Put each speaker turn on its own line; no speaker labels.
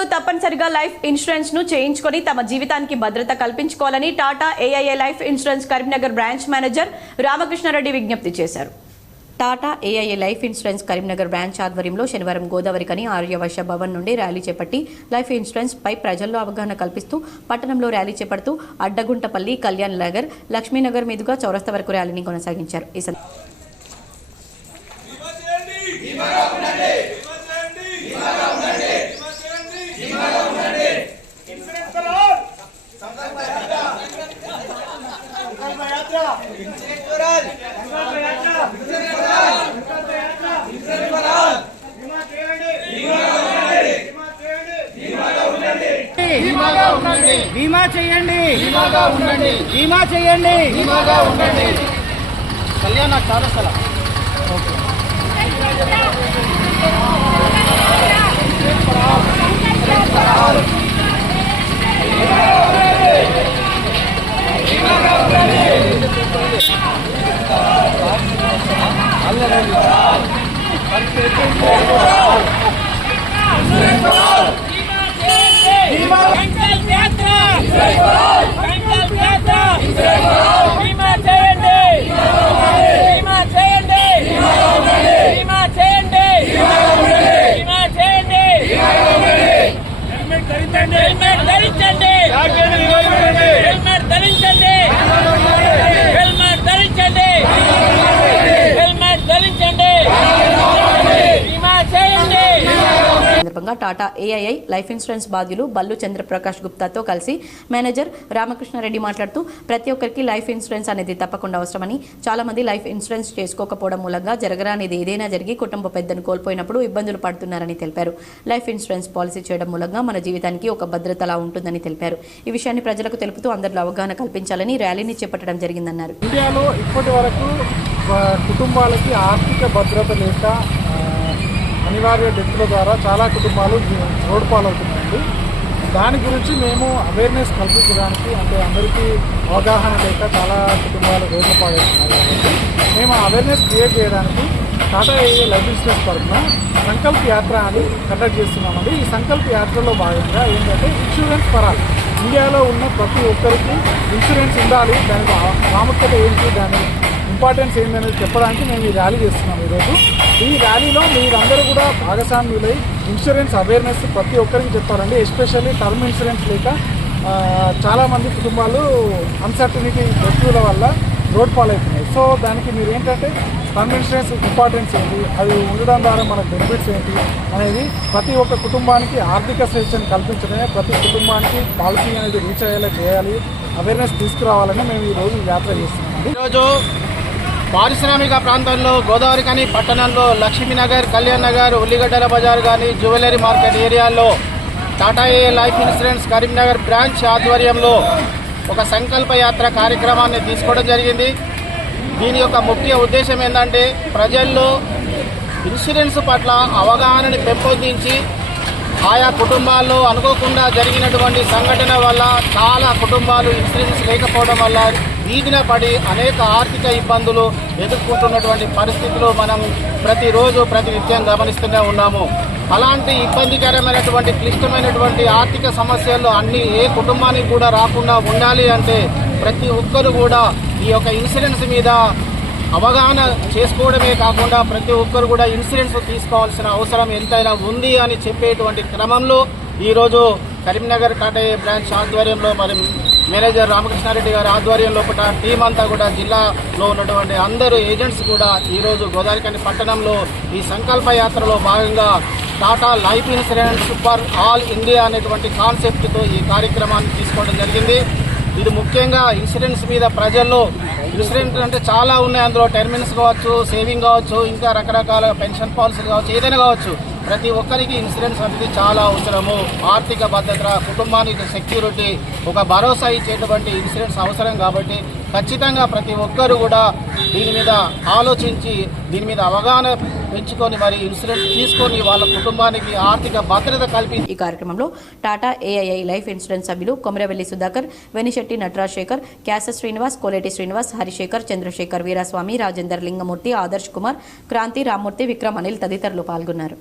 అందరూ తప్పనిసరిగా లైఫ్ ఇన్సూరెన్స్ను చేయించుకొని తమ జీవితానికి భద్రత కల్పించుకోవాలని Tata AIA life insurance Karimnagar branch manager Ramakrishna Reddy విజ్ఞప్తి చేశారు. Tata AIA life insurance Karimnagar branch ఆధ్వర్యంలో శనివారం గోదావరికని ఆర్యవైశ్య భవన్ నుండి ర్యాలీ చేపట్టి లైఫ్ ఇన్సూరెన్స్ పై ప్రజల్లో అవగాహన కల్పిస్తూ పట్టణంలో ర్యాలీ చేపడుతూ అడ్డగుంటపల్లి కళ్యాణ్ నగర్ లక్ష్మీనగర్ మీదుగా చౌరస్తా వరకు ర్యాలీని కొనసాగించారు. ఈ
బీమా చేయండి బీమా చేయండి కళ్యాణ్ నాకు చాలా స్థలం
సంకల్ప్ యాత్ర సంకల్ప్ యాత్ర బీమా చేయండి బీమా చేయండి బీమా చేయండి బీమా చేయండి హెల్మెట్ ధరించండి హెల్మెట్ ధరించండి హెల్మెట్ ధరించండి హెల్మెట్ ధరించండి హెల్మెట్ ధరించండి బీమా చేయండి
సందర్భంగా టాటా ఏఐఐ లైఫ్ ఇన్సూరెన్స్ బాధ్యులు బల్లు చంద్రప్రకాష్ గుప్తాతో కలిసి మేనేజర్ రామకృష్ణారెడ్డి మాట్లాడుతూ ప్రతి ఒక్కరికి లైఫ్ ఇన్సూరెన్స్ అనేది తప్పకుండా అవసరమని చాలా మంది లైఫ్ ఇన్సూరెన్స్ చేసుకోకపోవడం మూలంగా జరగరానిది ఏదైనా జరిగి కుటుంబ పెద్దను కోల్పోయినప్పుడు ఇబ్బందులు పడుతున్నారని తెలిపారు. లైఫ్ ఇన్సూరెన్స్ పాలసీ చేయడం మూలంగా మన జీవితానికి ఒక భద్రతలా ఉంటుందని తెలిపారు. ఈ విషయాన్ని ప్రజలకు తెలుపుతూ అందరిలో అవగాహన కల్పించాలని ర్యాలీని చేపట్టడం జరిగిందన్నారు.
ఇండియాలో ఇప్పటి వరకు కుటుంబాలకి ఆర్థిక భద్రత లేక అనివార్య డెత్ల ద్వారా చాలా కుటుంబాలు రోడ్డు పాలవుతున్నాయండి దాని గురించి మేము అవేర్నెస్ కల్పించడానికి అంటే అందరికీ అవగాహన లేక చాలా కుటుంబాలు రోడ్లు పాడేస్తున్నాయి కాబట్టి మేము అవేర్నెస్ క్రియేట్ చేయడానికి టాటా ఏఏ లైఫ్ ఇన్సూరెన్స్ తరఫున సంకల్ప్ యాత్ర అని కండక్ట్ చేస్తున్నామండి. ఈ సంకల్ప్ యాత్రలో భాగంగా ఏంటంటే ఇన్సూరెన్స్ పరాలు. ఇండియాలో ఉన్న ప్రతి ఒక్కరికి ఇన్సూరెన్స్ ఉండాలి. దాని ప్రా- ప్రాముఖ్యత ఏంటి? దాని ఇంపార్టెన్స్ ఏంటనేది చెప్పడానికి మేము ఈ ర్యాలీ చేస్తున్నాం ఈరోజు. ఈ ర్యాలీలో మీరందరూ కూడా భాగస్వామ్యులై ఇన్సూరెన్స్ అవేర్నెస్ ప్రతి ఒక్కరికి చెప్పాలండి. ఎస్పెషల్లీ టర్మ్ ఇన్సూరెన్స్ లేక చాలామంది కుటుంబాలు అన్సర్టనిటీ వస్తువుల వల్ల రోడ్ పాలవుతున్నాయి సో దానికి మీరు ఏంటంటే టర్మ్ ఇన్సూరెన్స్ ఇంపార్టెన్స్ ఏంటి? అది ఉండడం ద్వారా మనకు బెనిఫిట్స్ ఏంటి? అనేది ప్రతి ఒక్క కుటుంబానికి ఆర్థిక స్వేచ్ఛను కల్పించడమే ప్రతి కుటుంబానికి పాలసీ అనేది రీచ్ అయ్యేలా చేయాలి అవేర్నెస్ తీసుకురావాలని మేము ఈ రోజు యాత్ర చేస్తున్నాం.
ఈరోజు పారిశ్రామిక ప్రాంతంలో గోదావరి కానీ పట్టణంలో లక్ష్మీనగర్ కళ్యాణ్ నగర్ ఉల్లిగడ్డల బజార్ కానీ జ్యువెలరీ మార్కెట్ ఏరియాల్లో Tata A life insurance Karimnagar branch ఆధ్వర్యంలో ఒక సంకల్ప యాత్ర కార్యక్రమాన్ని తీసుకోవడం జరిగింది. దీని యొక్క ముఖ్య ఉద్దేశం ఏంటంటే ప్రజల్లో ఇన్సూరెన్స్ పట్ల అవగాహనని పెంపొందించి ఆయా కుటుంబాల్లో అనుకోకుండా జరిగినటువంటి సంఘటన వల్ల చాలా కుటుంబాలు ఇన్సూరెన్స్ లేకపోవడం వల్ల వీధిన పడి అనేక ఆర్థిక ఇబ్బందులు ఎదుర్కొంటున్నటువంటి పరిస్థితులు మనం ప్రతిరోజు ప్రతినిత్యం గమనిస్తూనే ఉన్నాము. అలాంటి ఇబ్బందికరమైనటువంటి క్లిష్టమైనటువంటి ఆర్థిక సమస్యలు అన్ని ఏ కుటుంబానికి కూడా రాకుండా ఉండాలి అంటే ప్రతి ఒక్కరు కూడా ఈ యొక్క ఇన్సూరెన్స్ మీద అవగాహన చేసుకోవడమే కాకుండా ప్రతి ఒక్కరు కూడా ఇన్సూరెన్స్ తీసుకోవాల్సిన అవసరం ఎంతైనా ఉంది అని చెప్పేటువంటి క్రమంలో ఈరోజు కరీంనగర్ కాటయ్య బ్రాంచ్ ఆధ్వర్యంలో మరి మేనేజర్ రామకృష్ణారెడ్డి గారి ఆధ్వర్యంలో పట్ల టీం అంతా కూడా జిల్లాలో ఉన్నటువంటి అందరూ ఏజెంట్స్ కూడా ఈరోజు గోదావరికని పట్టణంలో ఈ సంకల్ప యాత్రలో భాగంగా Tata life insurance for all India అనేటువంటి కాన్సెప్ట్తో ఈ కార్యక్రమాన్ని తీసుకోవడం జరిగింది. ఇది ముఖ్యంగా ఇన్సూరెన్స్ మీద ప్రజల్లో ఇన్సూరెన్స్ అంటే చాలా ఉన్నాయి అందులో. టెర్మిన్స్ కావచ్చు సేవింగ్ కావచ్చు ఇంకా రకరకాల పెన్షన్ పాలసీలు కావచ్చు ఏదైనా కావచ్చు. ప్రతి ఒక్కరికి ఇన్సూరెన్స్ అనేది చాలా అవసరము. ఆర్థిక భద్రత కుటుంబానికి సెక్యూరిటీ ఒక భరోసా ఇచ్చేటువంటి ఇన్సూరెన్స్ అవసరం కాబట్టి ఖచ్చితంగా ప్రతి ఒక్కరు కూడా దీని మీద ఆలోచించి దీని మీద అవగాహన పెంచుకొని మరి ఇన్సూరెన్స్ తీసుకొని వాళ్ళ కుటుంబానికి ఆర్థిక భద్రత కల్పించి
ఈ కార్యక్రమంలో టాటా ఏఐఐ లైఫ్ ఇన్సూరెన్స్ సభ్యులు కొమరవెల్లి సుధాకర్ వెనిశెట్టి నటరాజ్ శేఖర్ క్యాస శ్రీనివాస్ కోలేటి శ్రీనివాస్ హరిశేఖర్ చంద్రశేఖర్ వీరాస్వామి రాజేందర్ లింగమూర్తి ఆదర్శ్ కుమార్ క్రాంతి రామ్మూర్తి విక్రమ్ అనిల్ తదితరులు పాల్గొన్నారు.